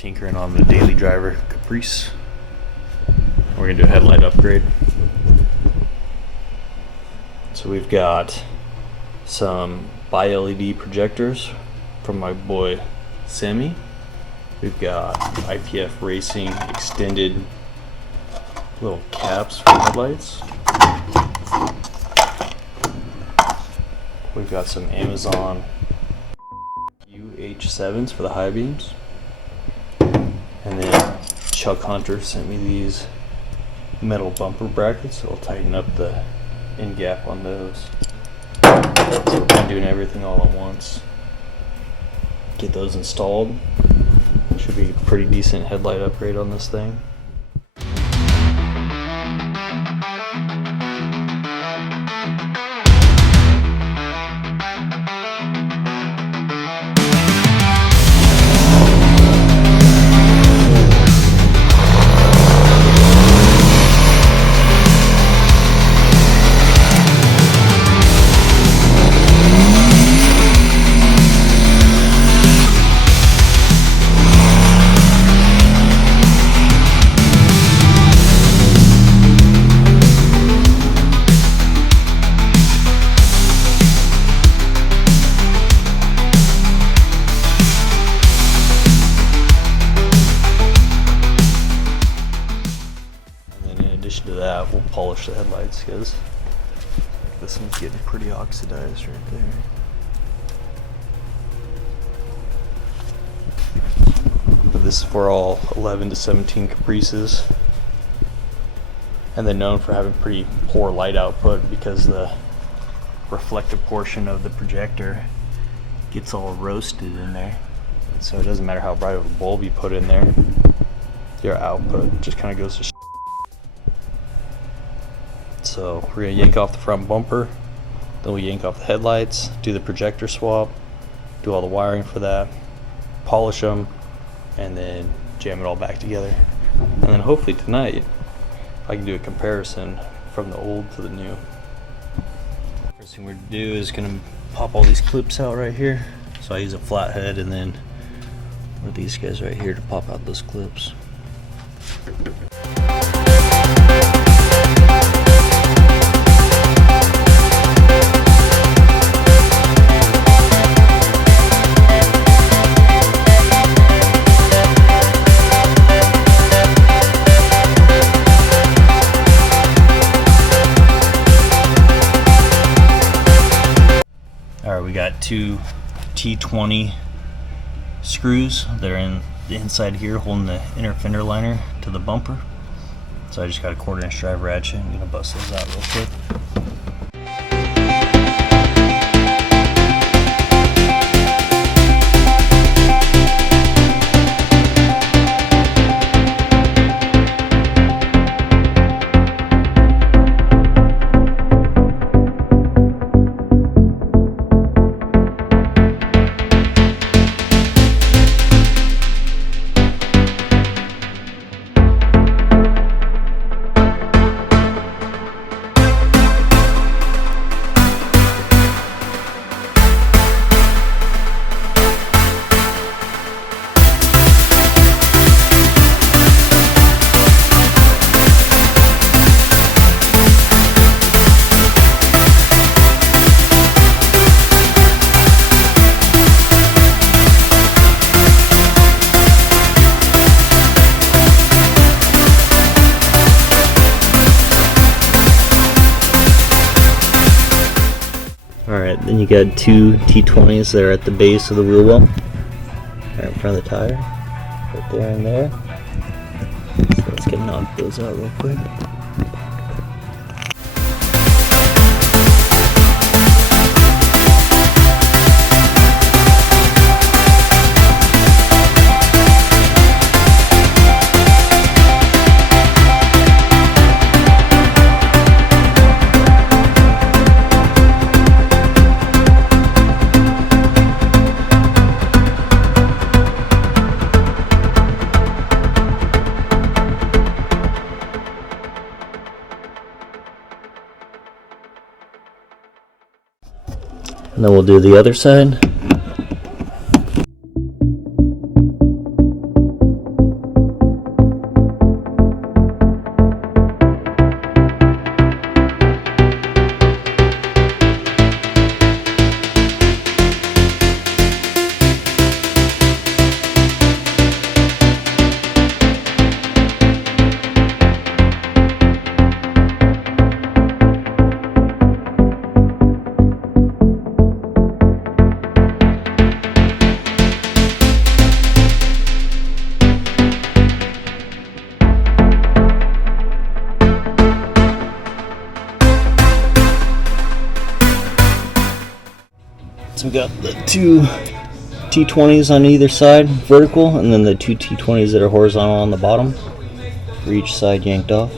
Tinkering on the daily driver Caprice. We're gonna do a headlight upgrade. So we've got some Bi-LED projectors from my boy Semih. We've got IPFracing extended little caps for headlights. We've got some Amazon UH7s for the high beams. And then Chuck Hunter sent me these metal bumper brackets, so I'll tighten up the end gap on those. So I'm doing everything all at once. Get those installed. Should be a pretty decent headlight upgrade on this thing. To that, we'll polish the headlights because this one's getting pretty oxidized right there. But this is for all 11 to 17 Caprices, and they're known for having pretty poor light output because the reflective portion of the projector gets all roasted in there, and so it doesn't matter how bright of a bulb you put in there, your output just kind of goes to So we're going to yank off the front bumper, then we'll yank off the headlights, do the projector swap, do all the wiring for that, polish them, and then jam it all back together. And then hopefully tonight I can do a comparison from the old to the new. First thing we're going to do is going to pop all these clips out right here. So I use a flathead and then one of these guys right here to pop out those clips. Alright, we got two T20 screws that are in the inside here holding the inner fender liner to the bumper. So I just got a 1/4" drive ratchet. I'm going to bust those out real quick. Alright, then you got two T20s that are at the base of the wheel well, right in front of the tire, right there and there. So let's knock those out real quick. And then we'll do the other side. We got the two T20s on either side, vertical, and then the two T20s that are horizontal on the bottom for each side yanked off.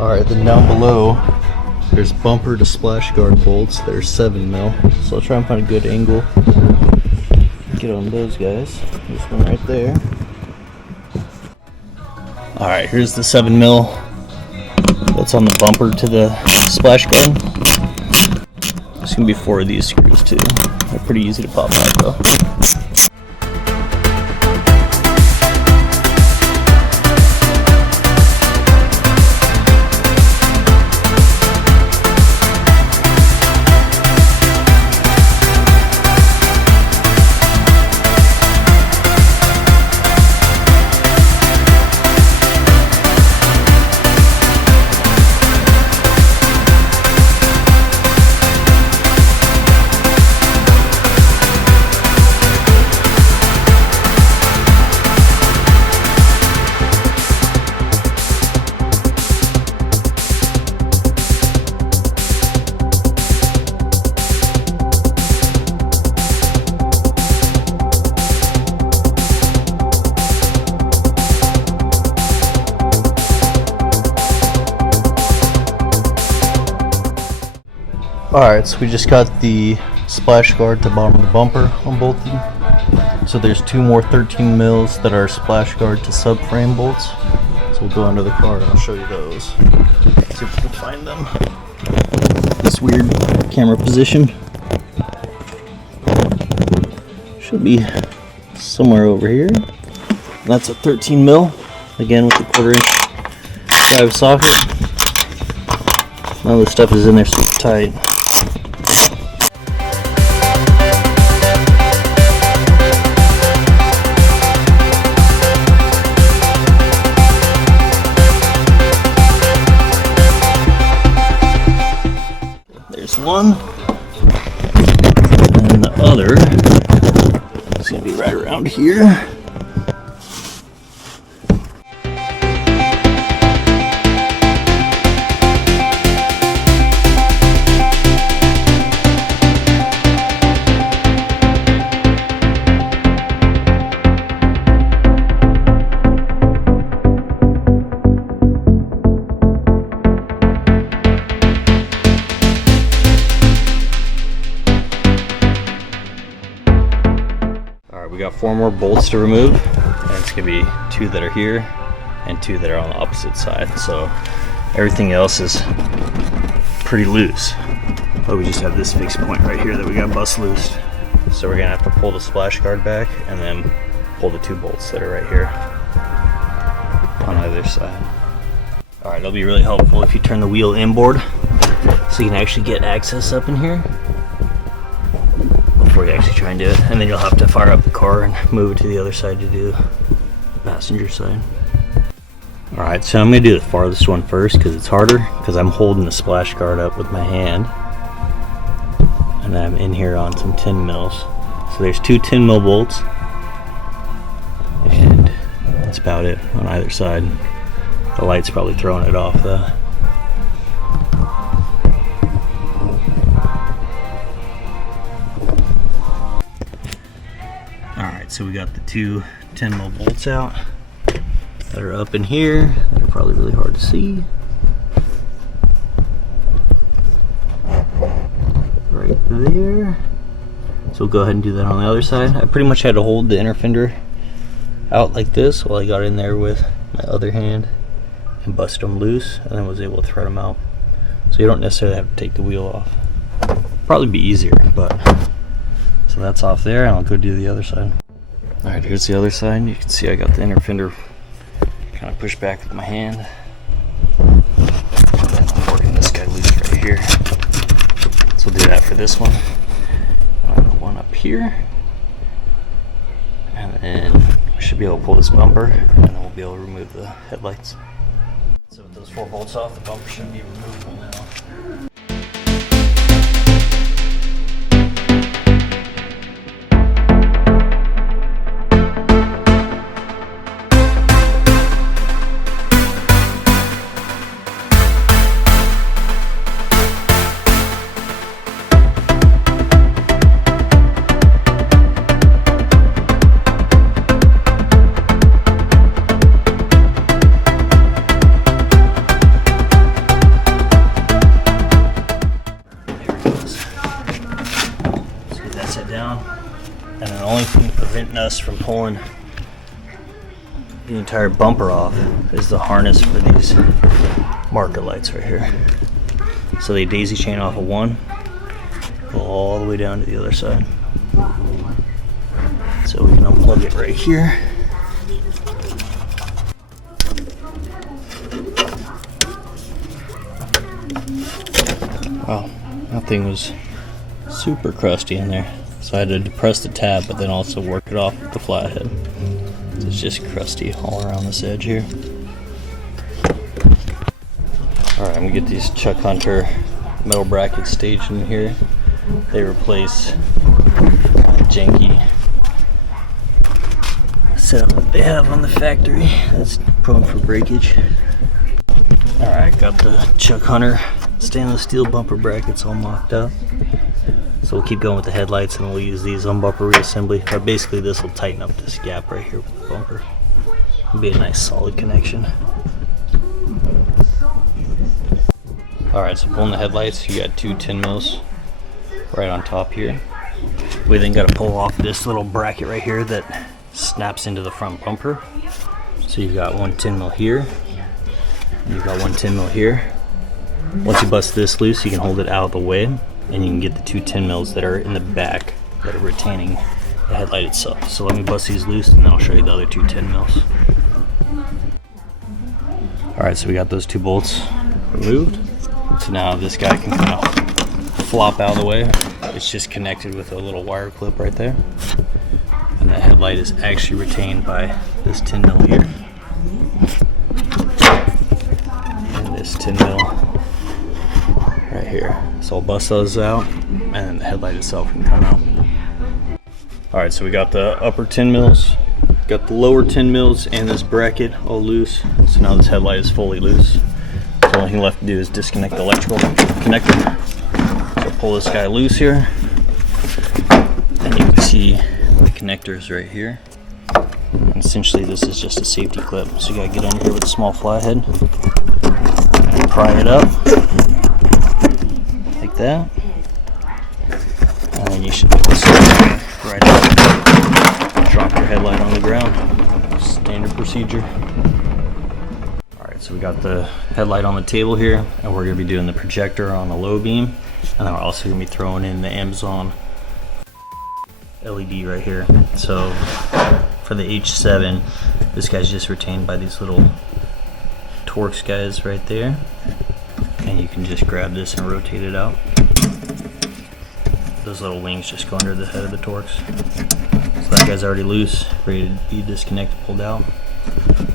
Alright, then down below there's bumper to splash guard bolts. They're 7mm, so I'll try and find a good angle. Get on those guys. This one right there. Alright, here's the 7mm that's on the bumper to the splash guard. There's gonna be 4 of these screws too. They're pretty easy to pop out though. Alright, so we just got the splash guard to the bottom of the bumper unbolted. So there's 2 more 13mm that are splash guard to subframe bolts. So we'll go under the car and I'll show you those. See if we can find them. This weird camera position. Should be somewhere over here. That's a 13mm, again with the 1/4" drive socket. All this stuff is in there super tight. There's one, and the other is going to be right around here. We got 4 more bolts to remove, and it's gonna be 2 that are here and 2 that are on the opposite side. So everything else is pretty loose, but we just have this fixed point right here that we got bust loose. So we're gonna have to pull the splash guard back and then pull the 2 bolts that are right here on either side. All right, it'll be really helpful if you turn the wheel inboard so you can actually get access up in here before you actually try and do it, and then you'll have to fire up the car and move it to the other side to do the passenger side. Alright, so I'm going to do the farthest one first because it's harder, because I'm holding the splash guard up with my hand and I'm in here on some 10mm. So there's 2 10mm bolts and that's about it on either side. The light's probably throwing it off though. So we got the 2 10mm bolts out that are up in here. They're probably really hard to see. Right there. So we'll go ahead and do that on the other side. I pretty much had to hold the inner fender out like this while I got in there with my other hand and bust them loose, and then was able to thread them out. So you don't necessarily have to take the wheel off. Probably be easier, but so that's off there, and I'll go do the other side. Alright, here's the other side. You can see I got the inner fender kind of pushed back with my hand. And I'm working this guy loose right here. So we'll do that for this one. I'll have one up here. And then we should be able to pull this bumper, and then we'll be able to remove the headlights. So with those 4 bolts off, the bumper should be removable now. from pulling the entire bumper off is the harness for these marker lights right here. So they daisy chain off of one, go all the way down to the other side. So we can unplug it right here. Wow, that thing was super crusty in there. So I had to depress the tab, but then also work it off with the flathead. So it's just crusty all around this edge here. Alright, I'm gonna get these Chuck Hunter metal brackets staged in here. They replace janky setup that they have on the factory that's prone for breakage. Alright, got the Chuck Hunter stainless steel bumper brackets all mocked up. So we'll keep going with the headlights and we'll use these on bumper reassembly. But basically this will tighten up this gap right here with the bumper. It'll be a nice solid connection. Alright, so pulling the headlights, you got two 10 mils right on top here. We then got to pull off this little bracket right here that snaps into the front bumper. So you've got one 10 mil here, you've got one 10 mil here. Once you bust this loose, you can hold it out of the way and you can get the two 10 mils that are in the back that are retaining the headlight itself. So let me bust these loose and then I'll show you the other two 10 mils. Alright, so we got those two bolts removed. So now this guy can kind of flop out of the way. It's just connected with a little wire clip right there. And the headlight is actually retained by this 10 mil here. And this 10 mil right here. So I'll bust those out and then the headlight itself can come out. Alright, so we got the upper 10 mils, got the lower 10 mils and this bracket all loose. So now this headlight is fully loose. So the only thing left to do is disconnect the electrical connector. So pull this guy loose here. And you can see the connectors right here. And essentially this is just a safety clip. So you gotta get under here with a small flathead and pry it up like that. And then you should be able to slide right up. Drop your headlight on the ground. Standard procedure. Alright, so we got the headlight on the table here, and we're going to be doing the projector on the low beam. And then we're also going to be throwing in the Amazon LED right here. So for the H7, this guy's just retained by these little Torx guys right there. And you can just grab this and rotate it out. Those little wings just go under the head of the Torx. So that guy's already loose, ready to be disconnected, pulled out.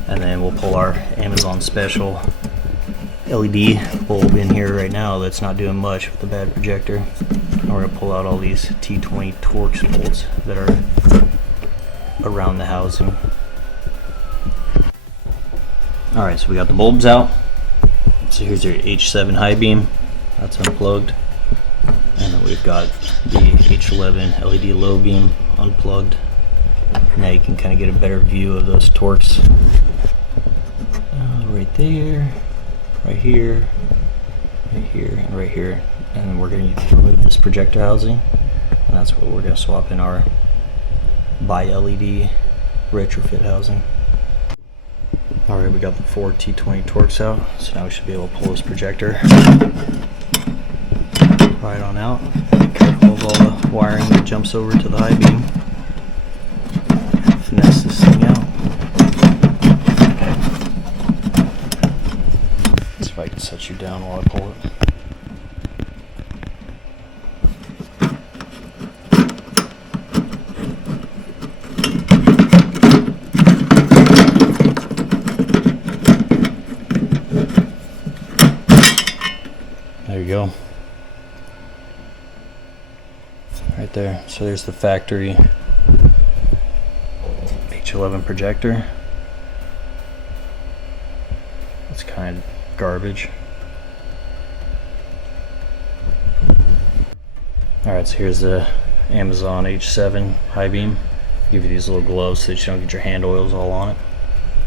And then we'll pull our Amazon Special LED bulb in here right now that's not doing much with the bad projector. And we're going to pull out all these T20 Torx bolts that are around the housing. Alright, so we got the bulbs out. So here's your H7 high beam, that's unplugged. And then we've got the H11 LED low beam unplugged. Now you can kind of get a better view of those Torx. Right there, right here, right here, and right here. And we're going to remove this projector housing. And that's what we're going to swap in our Bi-LED Retrofit housing. Alright, we got the 4 T20 Torx out. So now we should be able to pull this projector right on out. Be careful of all the wiring that jumps over to the high beam. Finesse this thing out. Let's see if I can set you down while I pull it. There you go. Right there. So there's the factory H11 projector. It's kind of garbage. Alright, so here's the Amazon H7 high beam. Give you these little gloves so that you don't get your hand oils all on it.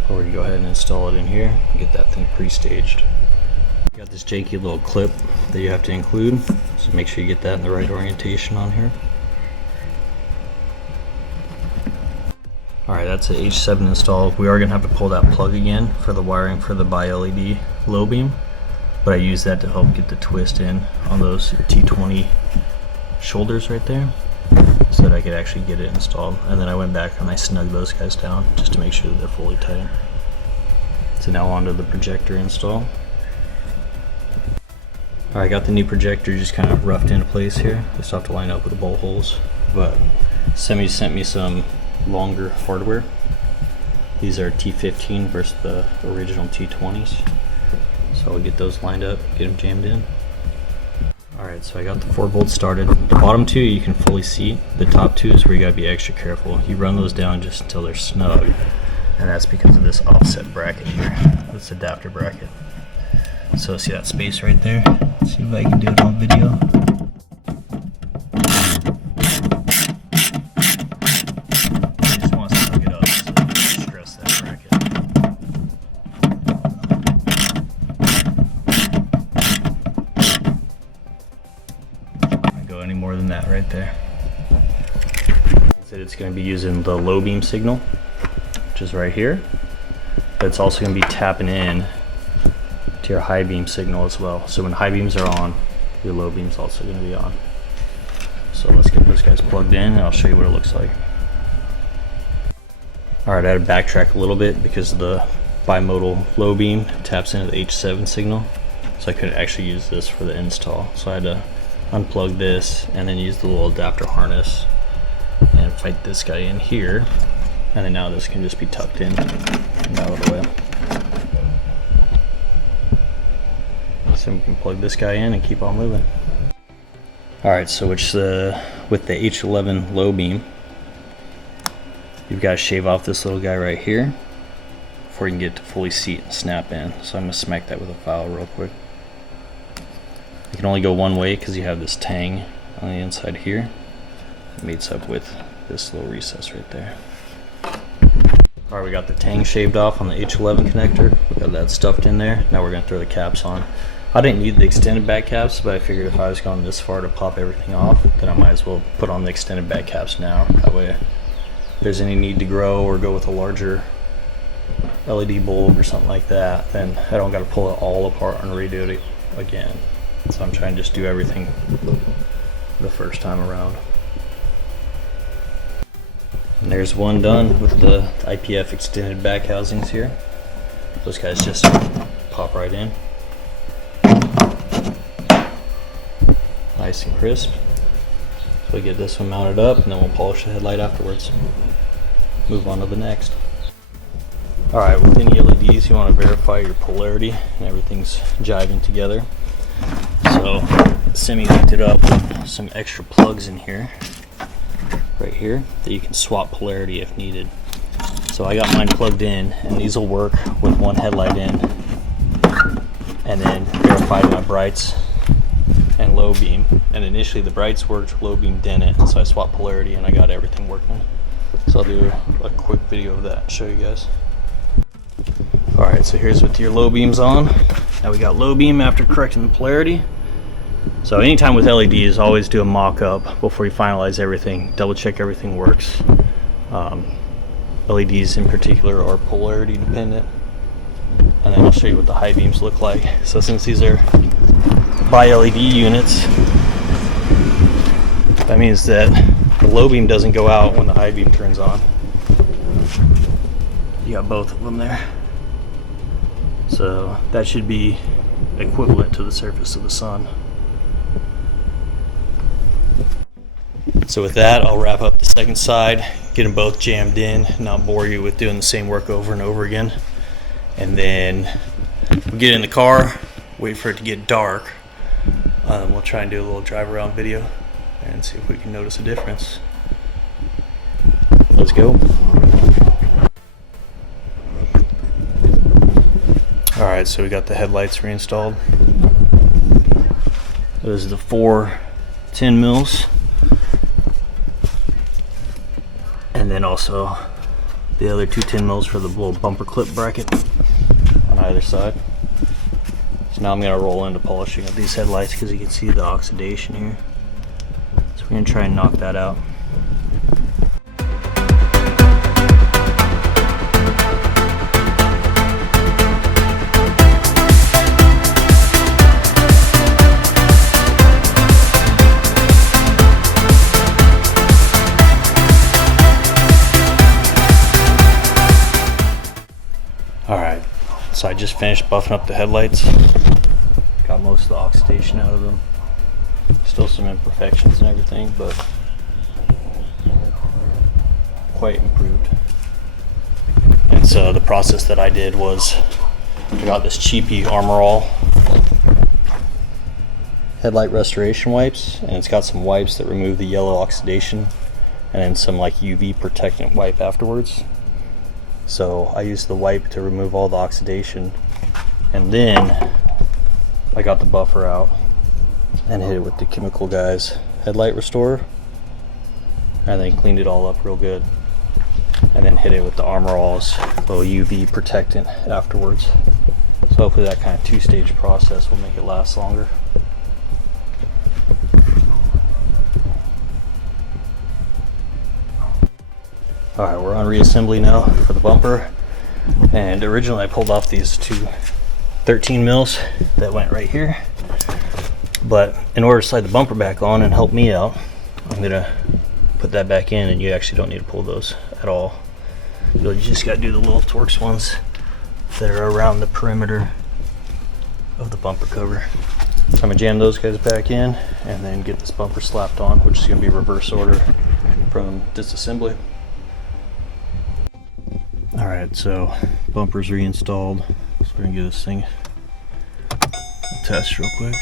Or you go ahead and install it in here and get that thing pre-staged. You got this janky little clip that you have to include, so make sure you get that in the right orientation on here. Alright, that's an H7 installed. We are going to have to pull that plug again for the wiring for the Bi-LED low beam, but I used that to help get the twist in on those T20 shoulders right there so that I could actually get it installed. And then I went back and I snugged those guys down just to make sure that they're fully tight. So now onto the projector install. Alright, I got the new projector just kind of roughed into place here. I still have to line up with the bolt holes, but Semih sent me some longer hardware. These are T15 versus the original T20s. So I'll get those lined up, get them jammed in. Alright, so I got the 4 bolts started. The bottom 2 you can fully see. The top 2 is where you gotta be extra careful. You run those down just until they're snug. And that's because of this offset bracket here, this adapter bracket. So see that space right there? Let's see if I can do it on video. Any more than that right there. It's going to be using the low beam signal, which is right here, but it's also going to be tapping in to your high beam signal as well. So when high beams are on, your low beam's also going to be on. So let's get those guys plugged in and I'll show you what it looks like. Alright, I had to backtrack a little bit because the bimodal low beam taps into the H7 signal, so I couldn't actually use this for the install. So I had to unplug this and then use the little adapter harness and fight this guy in here, and then now this can just be tucked in and out of the way. So we can plug this guy in and keep on moving. Alright, so with the H11 low beam, you've got to shave off this little guy right here before you can get to fully seat and snap in. So I'm going to smack that with a file real quick. You can only go one way because you have this tang on the inside here. It meets up with this little recess right there. Alright, we got the tang shaved off on the H11 connector. We got that stuffed in there. Now we're going to throw the caps on. I didn't need the extended back caps, but I figured if I was going this far to pop everything off, then I might as well put on the extended back caps now. That way, if there's any need to grow or go with a larger LED bulb or something like that, then I don't got to pull it all apart and redo it again. So I'm trying to just do everything the first time around. And there's one done with the IPF extended back housings here. Those guys just pop right in. Nice and crisp. So we get this one mounted up and then we'll polish the headlight afterwards. Move on to the next. Alright, with any LEDs you want to verify your polarity and everything's jiving together. So Semih hooked it up with some extra plugs in here, right here, that you can swap polarity if needed. So I got mine plugged in, and these will work with one headlight in, and then verified my brights and low beam. And initially the brights worked, low beam didn't, so I swapped polarity and I got everything working. So I'll do a quick video of that and show you guys. Alright, so here's with your low beams on. Now we got low beam after correcting the polarity. So anytime with LEDs, always do a mock-up before you finalize everything. Double check everything works. LEDs in particular are polarity dependent. And then I'll show you what the high beams look like. So since these are Bi-LED units, that means that the low beam doesn't go out when the high beam turns on. You got both of them there. So that should be equivalent to the surface of the sun. So with that, I'll wrap up the second side, get them both jammed in, not bore you with doing the same work over and over again. And then we'll get in the car, wait for it to get dark. We'll try and do a little drive around video and see if we can notice a difference. Let's go. Alright, so we got the headlights reinstalled. Those are the 4 10 mils. And then also the other 2 10 mils for the little bumper clip bracket on either side. So now I'm going to roll into polishing of these headlights because you can see the oxidation here. So we're going to try and knock that out. So I just finished buffing up the headlights. Got most of the oxidation out of them. Still some imperfections and everything, but quite improved. And so the process that I did was I got this cheapy Armor All headlight restoration wipes, and it's got some wipes that remove the yellow oxidation, and then some like UV protectant wipe afterwards. So I used the wipe to remove all the oxidation, and then I got the buffer out and hit it with the Chemical Guys headlight restorer, and then cleaned it all up real good, and then hit it with the Armor All's little UV protectant afterwards. So hopefully that kind of two-stage process will make it last longer. Alright, we're on reassembly now for the bumper, and originally I pulled off these two 13 mils that went right here, but in order to slide the bumper back on and help me out, I'm gonna put that back in, and you actually don't need to pull those at all. You just gotta do the little Torx ones that are around the perimeter of the bumper cover. So I'm gonna jam those guys back in and then get this bumper slapped on, which is gonna be reverse order from disassembly. Alright, so bumper's reinstalled. So we're gonna give this thing a test real quick.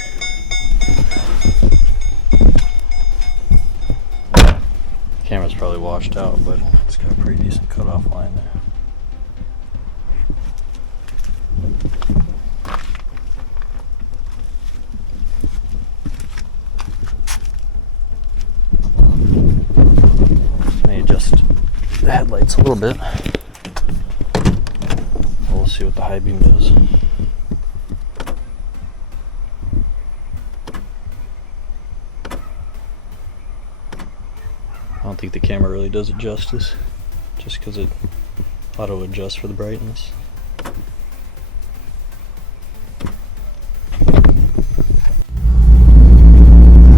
Camera's probably washed out, but it's got a pretty decent cutoff line there. May adjust the headlights a little bit. We'll see what the high beam does. I don't think the camera really does it justice, just because it auto adjusts for the brightness.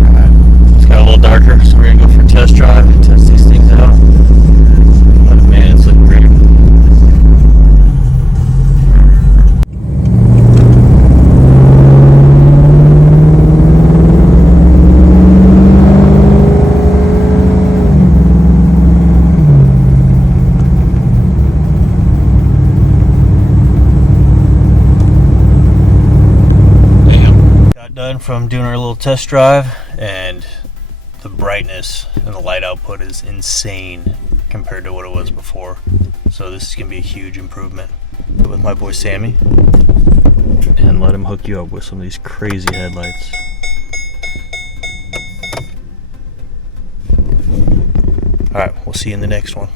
Alright, it's got a little darker, so we're gonna go for a test drive and test these things out. But man, it's looking great. Done from doing our little test drive, and the brightness and the light output is insane compared to what it was before. So this is gonna be a huge improvement. With my boy Semih, and let him hook you up with some of these crazy headlights. Alright, we'll see you in the next one.